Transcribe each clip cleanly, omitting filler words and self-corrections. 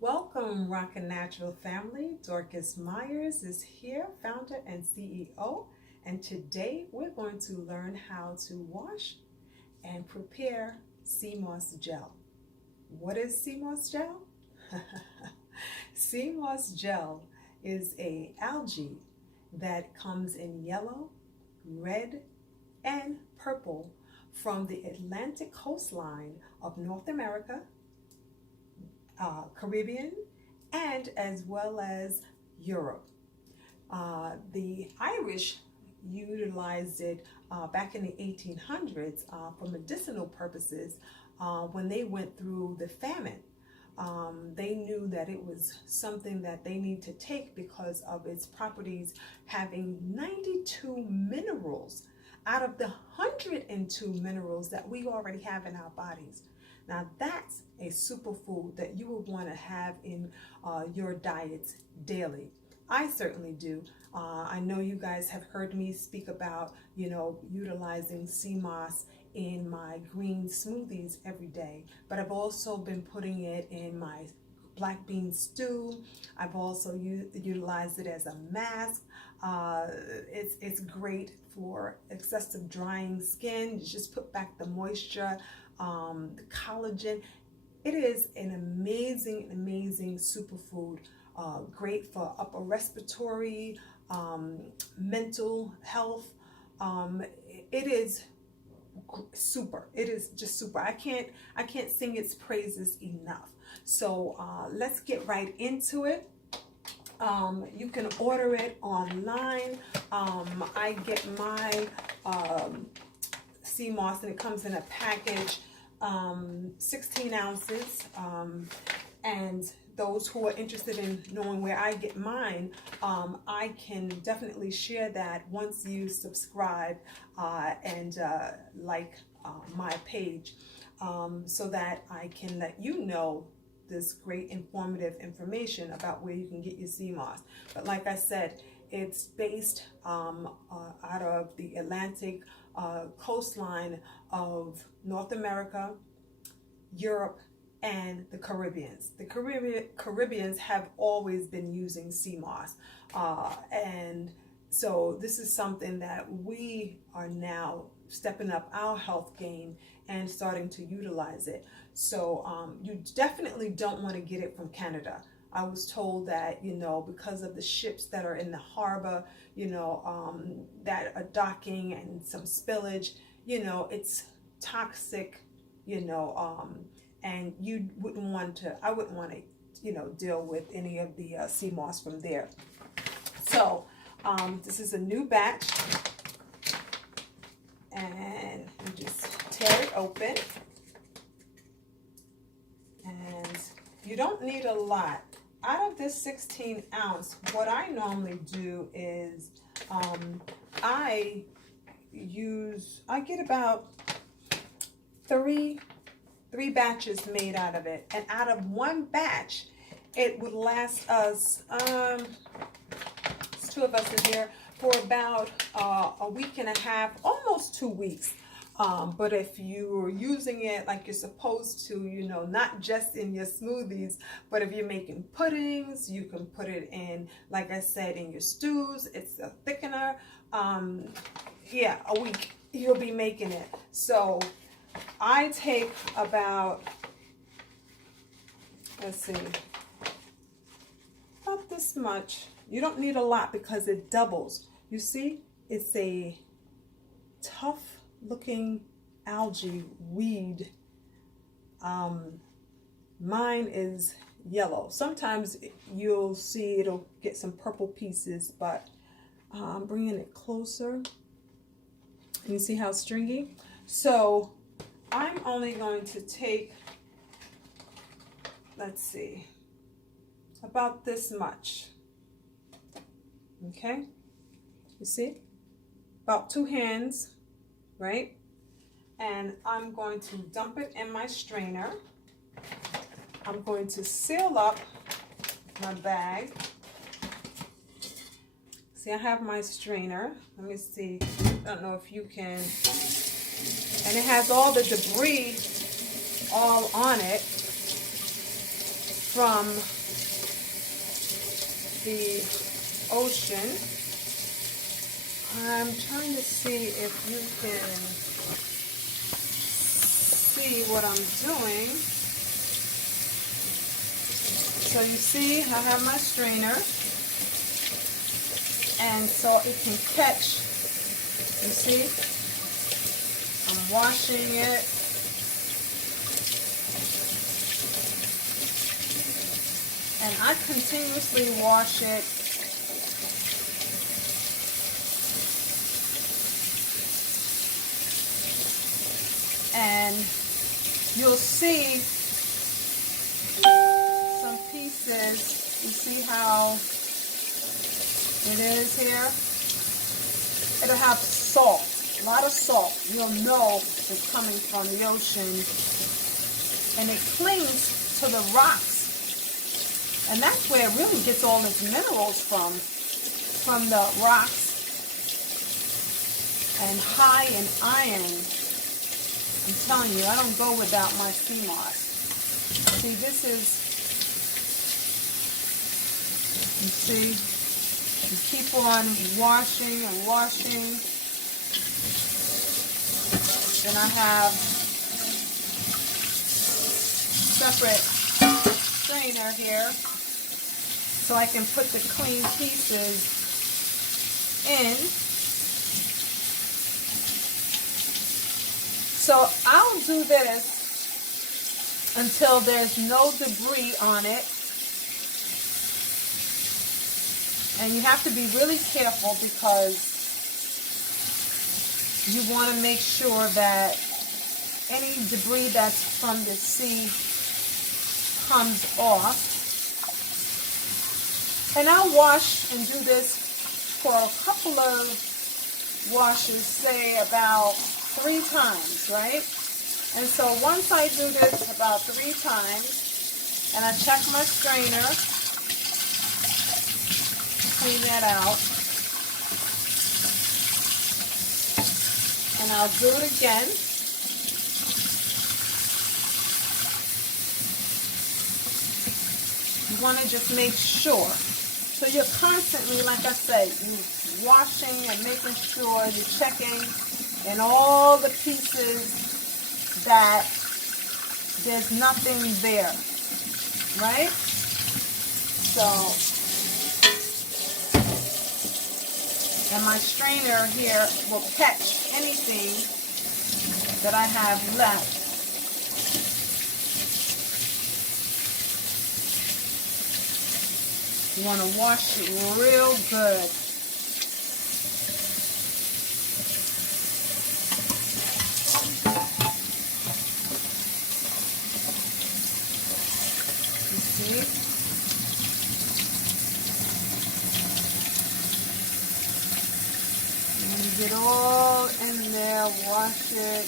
Welcome, Roc-A-Natural family. Dorcas Myers is here, founder and CEO, and today we're going to learn how to wash and prepare sea moss gel. What is sea moss gel? Sea moss gel is a algae that comes in yellow, red, and purple from the Atlantic coastline of North America, Caribbean, and as well as Europe. The Irish utilized it back in the 1800s for medicinal purposes when they went through the famine. They knew that it was something that they need to take because of its properties having 92 minerals out of the 102 minerals that we already have in our bodies. Now that's a superfood that you will want to have in your diets daily. I certainly do. I know you guys have heard me speak about, utilizing sea moss in my green smoothies every day, but I've also been putting it in my black bean stew. I've also utilized it as a mask. It's great for excessive drying skin. You just put back the moisture, the collagen. It is an amazing superfood. Great for upper respiratory, mental health. It is super. It is just super. I can't sing its praises enough. So let's get right into it. You can order it online. I get my sea moss and it comes in a package, 16 ounces. And those who are interested in knowing where I get mine, I can definitely share that once you subscribe and like my page, so that I can let you know this great informative information about where you can get your sea moss. But like I said, it's based out of the Atlantic coastline of North America, Europe, and the Caribbeans. The Caribbeans have always been using sea moss, and so this is something that we are now stepping up our health game and starting to utilize it. So you definitely don't want to get it from Canada. I was told that, because of the ships that are in the harbor, that are docking and some spillage, it's toxic, and you wouldn't want to, I wouldn't want to, deal with any of the sea moss from there. So this is a new batch, and you just tear it open, and you don't need a lot. Out of this 16 ounce, what I normally do is I get about three batches made out of it, and out of one batch it would last us, two of us in here, for about a week and a half, almost 2 weeks. But if you're using it like you're supposed to, not just in your smoothies, but if you're making puddings, you can put it in, like I said, in your stews. It's a thickener. Yeah, a week you'll be making it. So I take about, let's see, about this much. You don't need a lot because it doubles. You see, it's a tough looking algae weed. Mine is yellow. Sometimes you'll see it'll get some purple pieces, but I'm bringing it closer. And you see how stringy? So I'm only going to take, let's see, about this much. Okay, you see, about 2 hands, right? And I'm going to dump it in my strainer. I'm going to seal up my bag. See, I have my strainer. Let me see. I don't know if you can. And it has all the debris all on it. from the ocean. I'm trying to see if you can see what I'm doing. So you see, I have my strainer, and so it can catch. You see, I'm washing it. And I continuously wash it and you'll see some pieces. You see how it is here? It'll have salt, a lot of salt. You'll know it's coming from the ocean, and it clings to the rocks. And that's where it really gets all its minerals from the rocks, and high in iron. I'm telling you, I don't go without my sea moss. See, this is, you see, you keep on washing and washing. Then I have separate strainer here, so I can put the clean pieces in. So I'll do this until there's no debris on it. And you have to be really careful because you want to make sure that any debris that's from the sea comes off. And I'll wash and do this for a couple of washes, say about 3 times, right? And so once I do this about 3 times, and I check my strainer, clean that out, and I'll do it again. You want to just make sure. So you're constantly, like I said, you're washing and making sure you're checking in all the pieces that there's nothing there, right? So, and my strainer here will catch anything that I have left. You want to wash it real good. You see? And get all in there, wash it,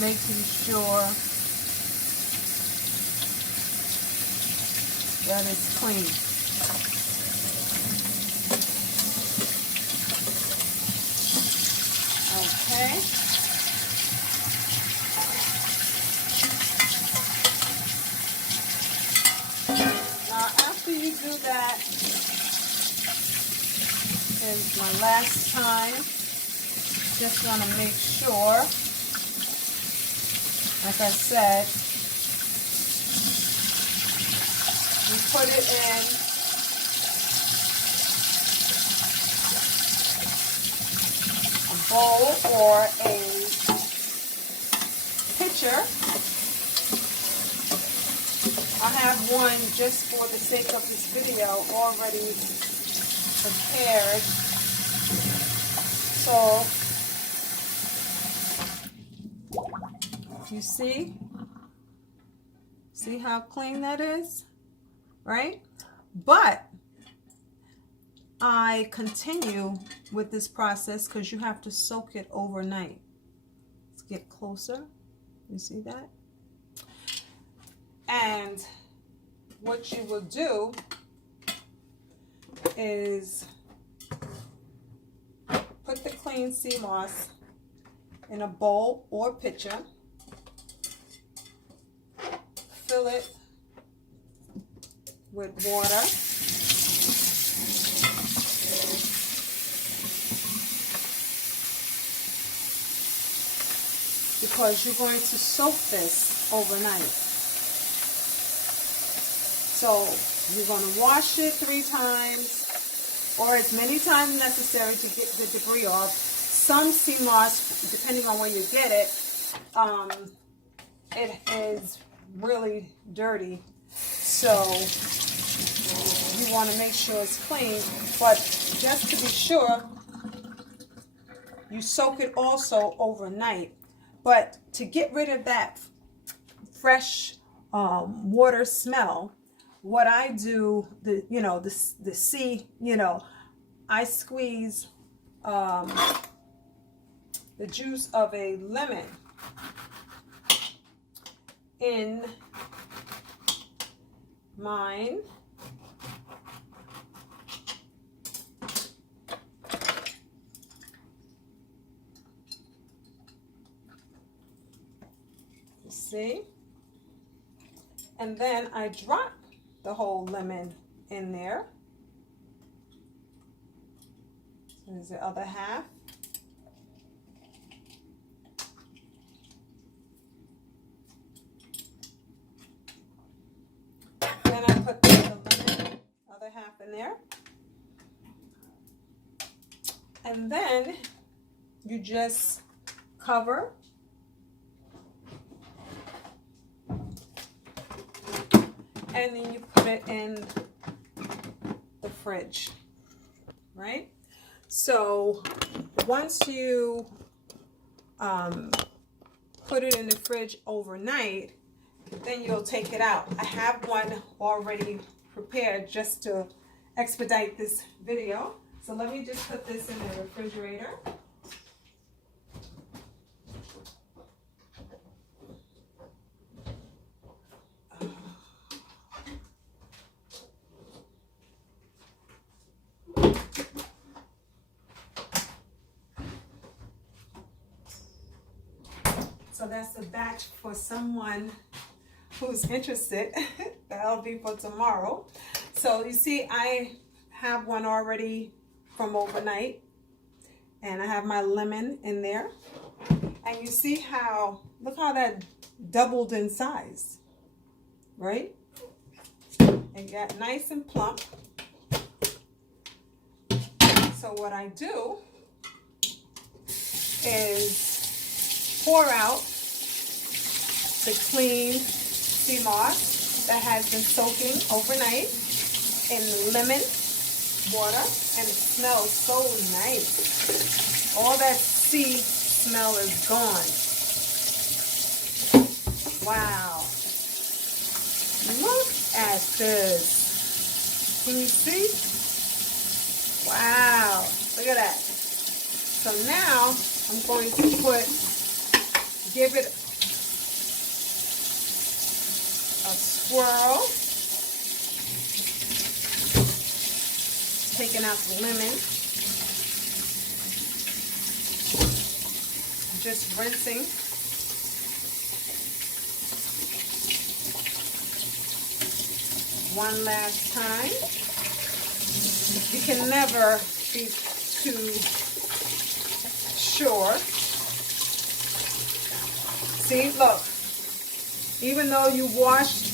making sure that it's clean. Okay. Now after you do that, is my last time. Just want to make sure, like I said, we put it in a bowl or a pitcher. I have one just for the sake of this video already prepared. So, you see? See how clean that is? Right? But I continue with this process because you have to soak it overnight. Let's get closer. You see that? And what you will do is put the clean sea moss in a bowl or pitcher. Fill it with water. Because you're going to soak this overnight. So you're going to wash it 3 times or as many times necessary to get the debris off. Some sea moss, depending on where you get it, it is really dirty. So you want to make sure it's clean. But just to be sure, you soak it also overnight. But to get rid of that fresh water smell, what I do, the sea, I squeeze the juice of a lemon in mine. See? And then I drop the whole lemon in there. There's the other half. Then I put the lemon, other half in there. And then you just cover. And then you put it in the fridge, right? So once you put it in the fridge overnight, then you'll take it out. I have one already prepared just to expedite this video. So let me just put this in the refrigerator. So that's a batch for someone who's interested. That'll be for tomorrow. So you see, I have one already from overnight. And I have my lemon in there. And you see how, look how that doubled in size, right? It got nice and plump. So what I do is pour out the clean sea moss that has been soaking overnight in lemon water, and it smells so nice. All that sea smell is gone. Wow. Look at this. Can you see? Wow. Look at that. So now I'm going to give it a swirl. Taking out the lemon. Just rinsing. One last time. You can never be too sure. See, look, even though you washed,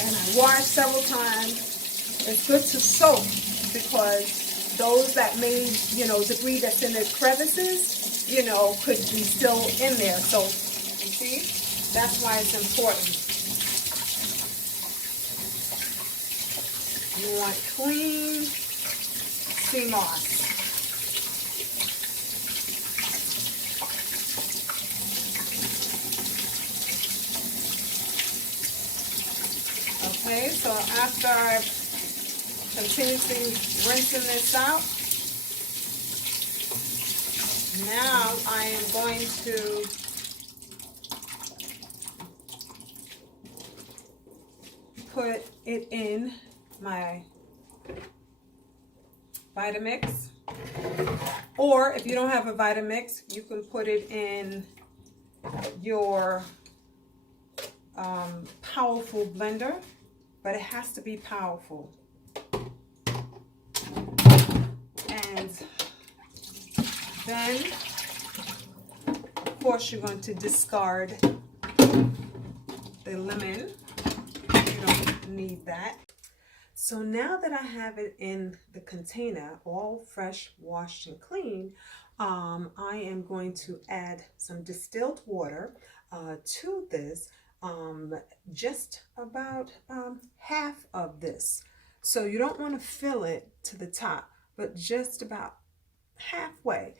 and I washed several times, it's good to soak, because those that made, debris that's in the crevices, could be still in there. So, you see, that's why it's important. You want clean sea moss. Okay, so after I've continuously rinsing this out, now I am going to put it in my Vitamix, or if you don't have a Vitamix, you can put it in your powerful blender. but it has to be powerful. And then, of course, you're going to discard the lemon. You don't need that. So now that I have it in the container, all fresh, washed, and clean, I am going to add some distilled water to this, just about half of this. So you don't want to fill it to the top, but just about halfway,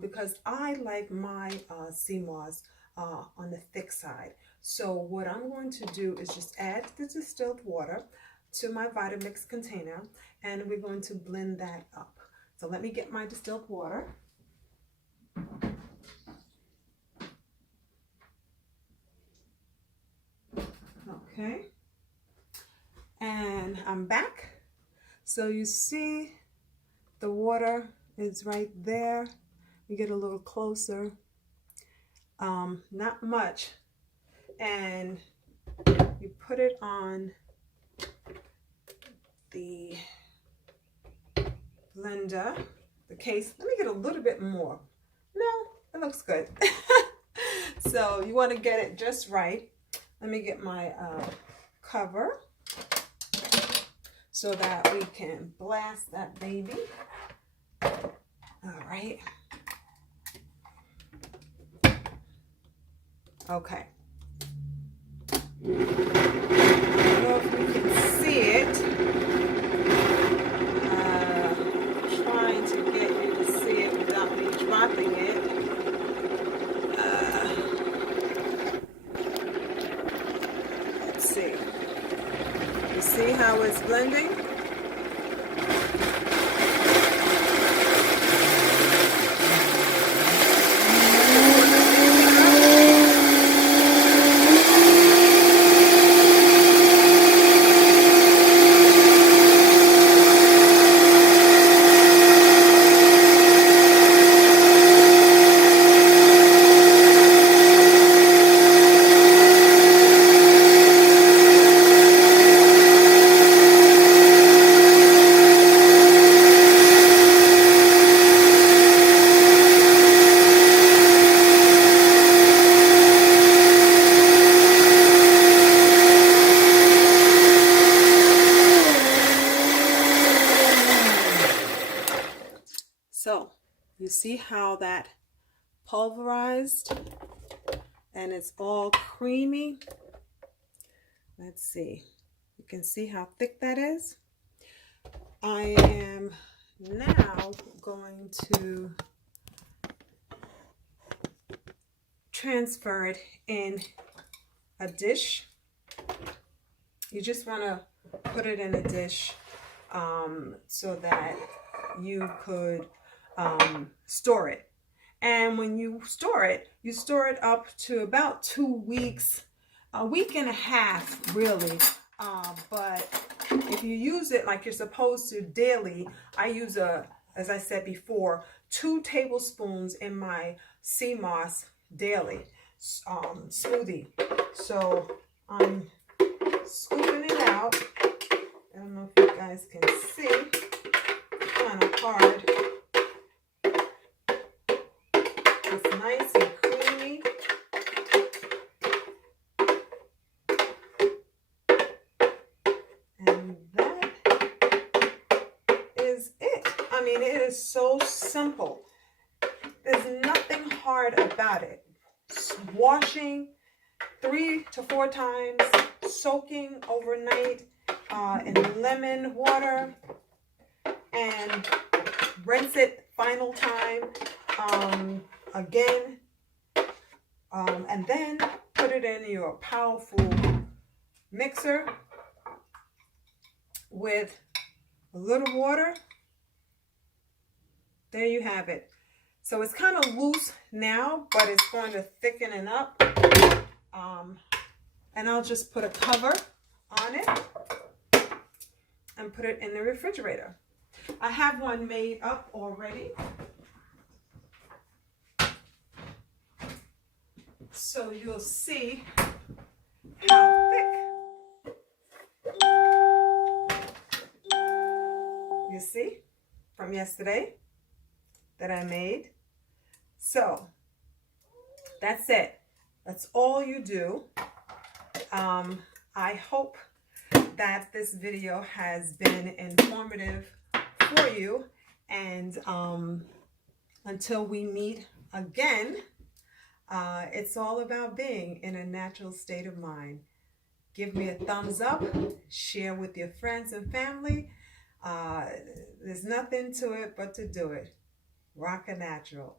because I like my sea moss on the thick side. So what I'm going to do is just add the distilled water to my Vitamix container, and we're going to blend that up. So let me get my distilled water. Okay, and I'm back. So you see the water is right there. You get a little closer, not much, and you put it on the blender, the case. Let me get a little bit more. No, it looks good. So you want to get it just right. Let me get my cover so that we can blast that baby. All right. Okay. I don't know if you can see it. Trying to get you to see it without me dropping it. Let's see. You see how it's blending? So you see how that pulverized and it's all creamy. Let's see. You can see how thick that is. I am now going to transfer it in a dish. You just want to put it in a dish so that you could store it. And when you store it up to about 2 weeks, a week and a half really. But if you use it like you're supposed to daily, I use as I said before, 2 tablespoons in my sea moss daily smoothie. So I'm scooping it out. I don't know if you guys can see. Kind of hard. It's nice and creamy. And that is it. I mean, it is so simple. There's nothing hard about it. Washing 3 to 4 times, soaking overnight in lemon water, and rinse it final time again, and then put it in your powerful mixer with a little water. There you have it. So it's kind of loose now, but it's going to thicken it up. And I'll just put a cover on it and put it in the refrigerator. I have one made up already. So you'll see how thick you see, from yesterday that I made. So that's it. That's all you do. I hope that this video has been informative for you. And until we meet again, it's all about being in a natural state of mind. Give me a thumbs up, share with your friends and family. There's nothing to it but to do it. Roc-A-Natural.